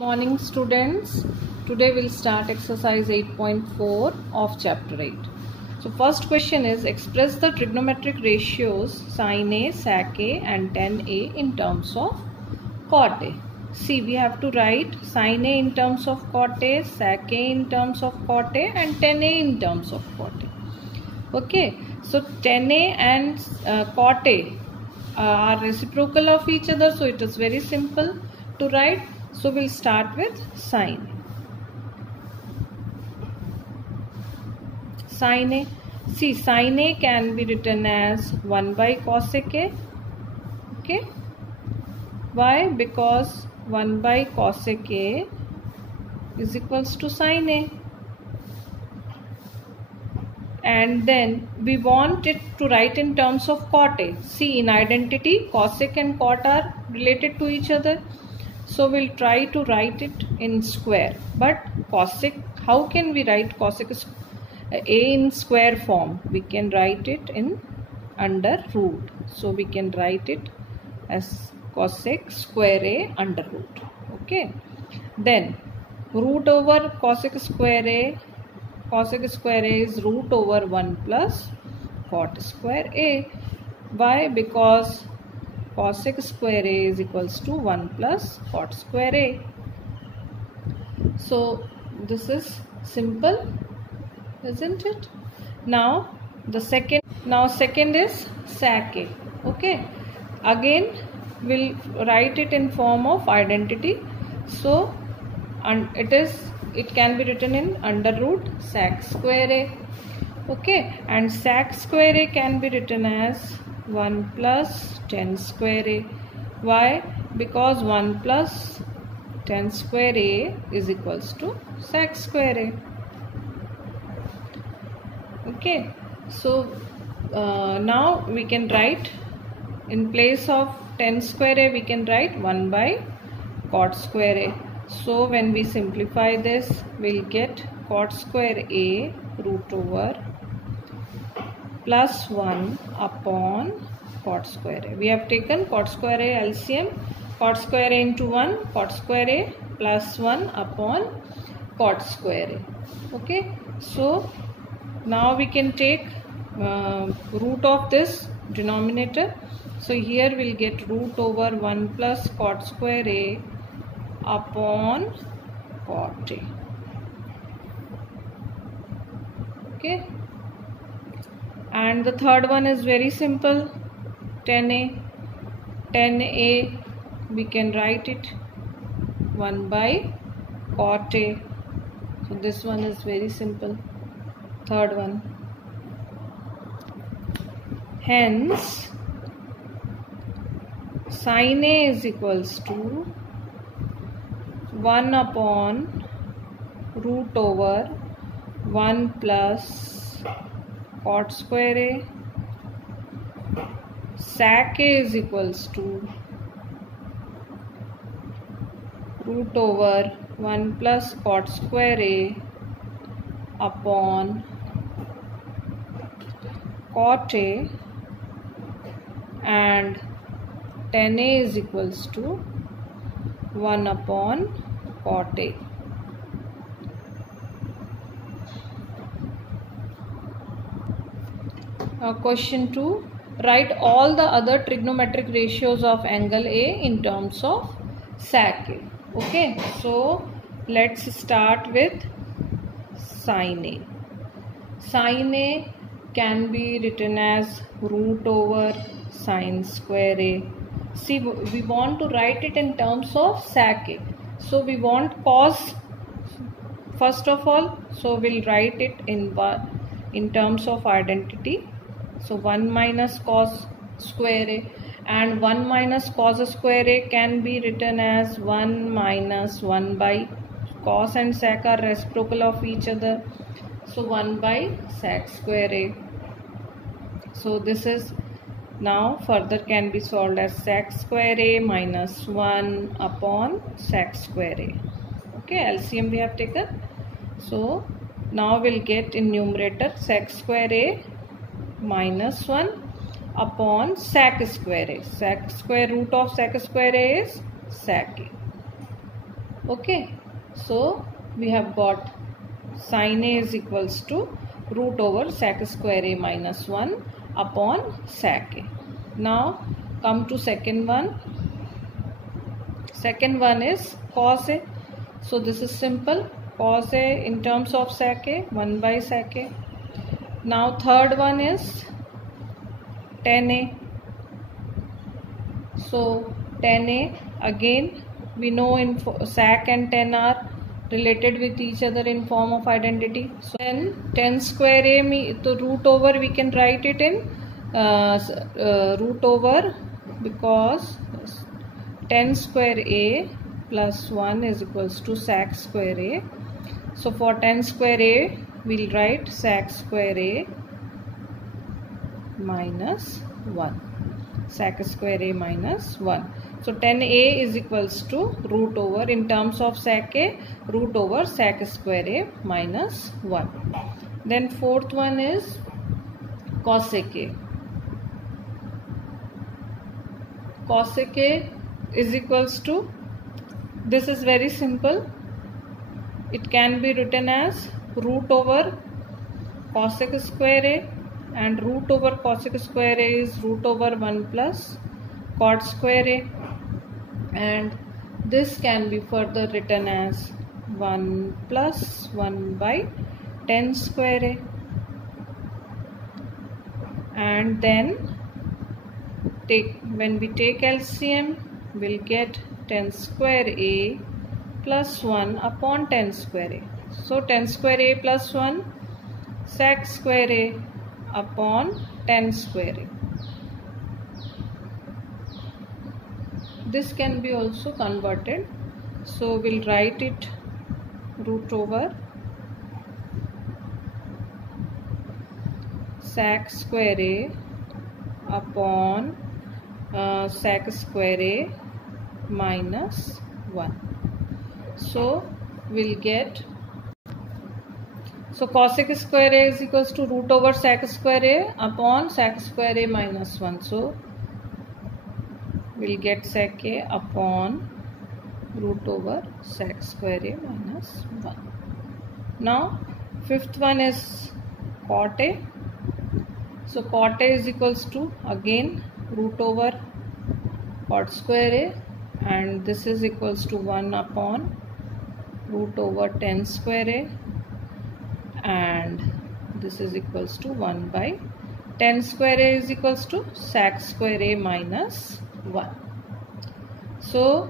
Morning students, today we'll start exercise 8.4 of chapter 8. So first question is express the trigonometric ratios sin A, sec A and tan A in terms of cot A. See, we have to write sin A in terms of cot A, sec A in terms of cot A and tan A in terms of cot A. Okay, so tan A and cot A are reciprocal of each other, so it is very simple to write. So we'll start with sin. Sin A. See, sin A can be written as 1 by cosec A. Okay. Why? Because 1 by cosec A is equals to sin A. And then we want it to write in terms of cot A. See, in identity, cosec and cot are related to each other. So we'll try to write it in square. But cosec, how can we write cosec A in square form? We can write it in under root. So we can write it as cosec square A under root. Okay. Then root over cosec square A. Cosec square A is root over 1 plus cot square A. Why? Because cosec square A is equals to 1 plus cot square A. So this is simple, isn't it? Now second is sec A. Okay. Again we'll write it in form of identity. So it can be written in under root sec square A. Okay, and sec square A can be written as 1 plus tan square A. Why? Because 1 plus tan square A is equals to sec square A. Okay, so now we can write in place of tan square A, we can write 1 by cot square A. So when we simplify this, we'll get cot square A root over plus 1 upon cot square A. We have taken cot square A LCM, cot square A into 1, cot square A plus 1 upon cot square A. Okay, so now we can take root of this denominator. So here we'll get root over 1 plus cot square A upon cot A. Okay, and the third one is very simple, tan A. Tan A, we can write it 1 by cot A. So this one is very simple, third one. Hence sin A is equals to 1 upon root over 1 plus cot square A. Sec A is equals to root over 1 plus cot square A upon cot A, and tan A is equals to 1 upon cot A. Question 2. Write all the other trigonometric ratios of angle A in terms of sec A. Okay, so let's start with sin A. Sin A can be written as root over sin square A. See, we want to write it in terms of sec A. So we want cos first of all. So we'll write it in terms of identity. So 1 minus cos square A, and 1 minus cos square A can be written as 1 minus 1 by cos and sec are reciprocal of each other. So 1 by sec square A. So this is now further can be solved as sec square A minus 1 upon sec square A. Okay, LCM we have taken. So now we'll get in numerator sec square A minus 1 upon sec square A. Sec square root of sec square A is sec A. Okay, so we have got sin A is equals to root over sec square A minus 1 upon sec A. Now come to second one. Second one is cos A. So this is simple. Cos A in terms of sec A, 1 by sec A. Now third one is tan A. So tan A, again we know in sec and tan are related with each other in form of identity. So then tan square A, the root over we can write it in root over, because tan square A plus 1 is equals to sec square A. So for tan square A we'll write sec square A minus 1. Sec square A minus 1. So tan A is equals to root over, in terms of sec A, root over sec square A minus 1. Then fourth one is cosec A. Cosec A is equals to, this is very simple. It can be written as root over cosec square A, and root over cosec square A is root over 1 plus cot square A, and this can be further written as 1 plus 1 by tan square A. And then when we take LCM, we'll get tan square A plus 1 upon tan square A. So tan square A plus 1 sec square A upon tan square A. This can be also converted. So we'll write it root over sec square A upon sec square A minus 1. So we'll get, so cosec square A is equals to root over sec square A upon sec square A minus 1. So we'll get sec A upon root over sec square A minus 1. Now fifth one is cot A. So cot A is equals to, again, root over cot square A, and this is equals to 1 upon root over tan square A, and this is equals to 1 by tan square A is equals to sec square A minus 1. So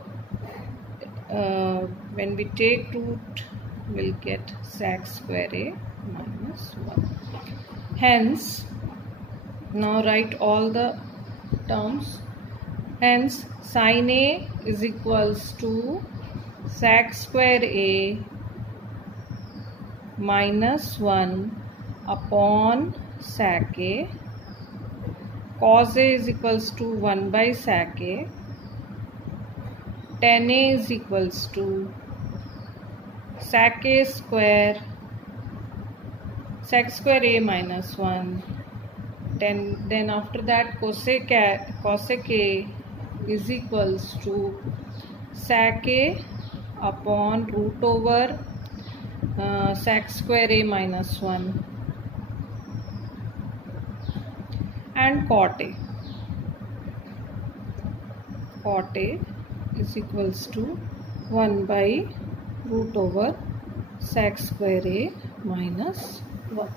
when we take root, we'll get sec square A minus 1. Hence, now write all the terms. Hence sin A is equals to sec square A minus 1 upon sec A. Cos A is equals to 1 by sec A. Tan A is equals to sec A square, sec square A minus 1. Then after that cosec A is equals to sec A upon root over sec square A minus 1, and cot A. Cot A is equals to 1 by root over sec square A minus 1.